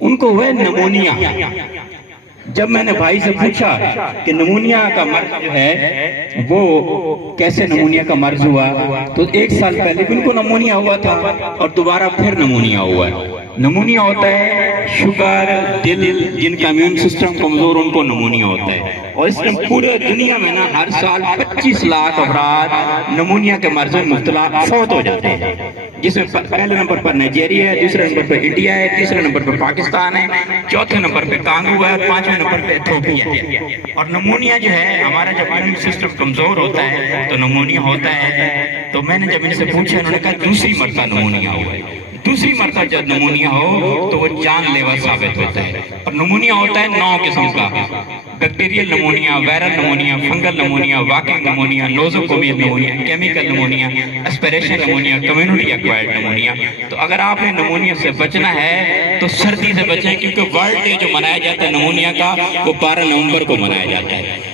उनको हुआ नमोनिया। जब मैंने भाई से पूछा कि नमोनिया का मर्ज जो है वो कैसे नमोनिया का मर्ज हुआ, तो 1 साल पहले भी उनको नमोनिया हुआ था और दोबारा फिर नमोनिया हुआ है। नमोनिया होता है शुगर, दिल, जिनका इम्यून सिस्टम कमजोर उनको नमोनिया होता है। और इसमें पूरे दुनिया में ना हर साल 25 लाख अफराद नमोनिया के मर्ज में मुब्तला फौत हो जाते हैं, जिसमें पहले नंबर पर नाइजीरिया है, दूसरे नंबर पर इंडिया है, तीसरे नंबर पर पाकिस्तान है, चौथे नंबर पर कांगो है, पांचवें नंबर पर इथियोपिया है। और नमोनिया जो है, हमारा जब इम्यून सिस्टम कमजोर होता है तो नमोनिया होता है। तो मैंने जब इनसे पूछा, उन्होंने कहा दूसरी मरतबा नमोनिया हुआ है। दूसरी मरतबा जब नमोनिया हो तो वो जानलेवा साबित होता है। और नमोनिया होता है 9 किस्म का: bacterial pneumonia, viral pneumonia, fungal pneumonia, walking pneumonia, nosocomial pneumonia, chemical pneumonia, aspiration pneumonia, community acquired pneumonia. तो अगर आपने नमोनिया से बचना है तो सर्दी से बचें, क्योंकि वर्ल्ड डे जो मनाया जाता है नमोनिया का वो 12 नवंबर को मनाया जाता है।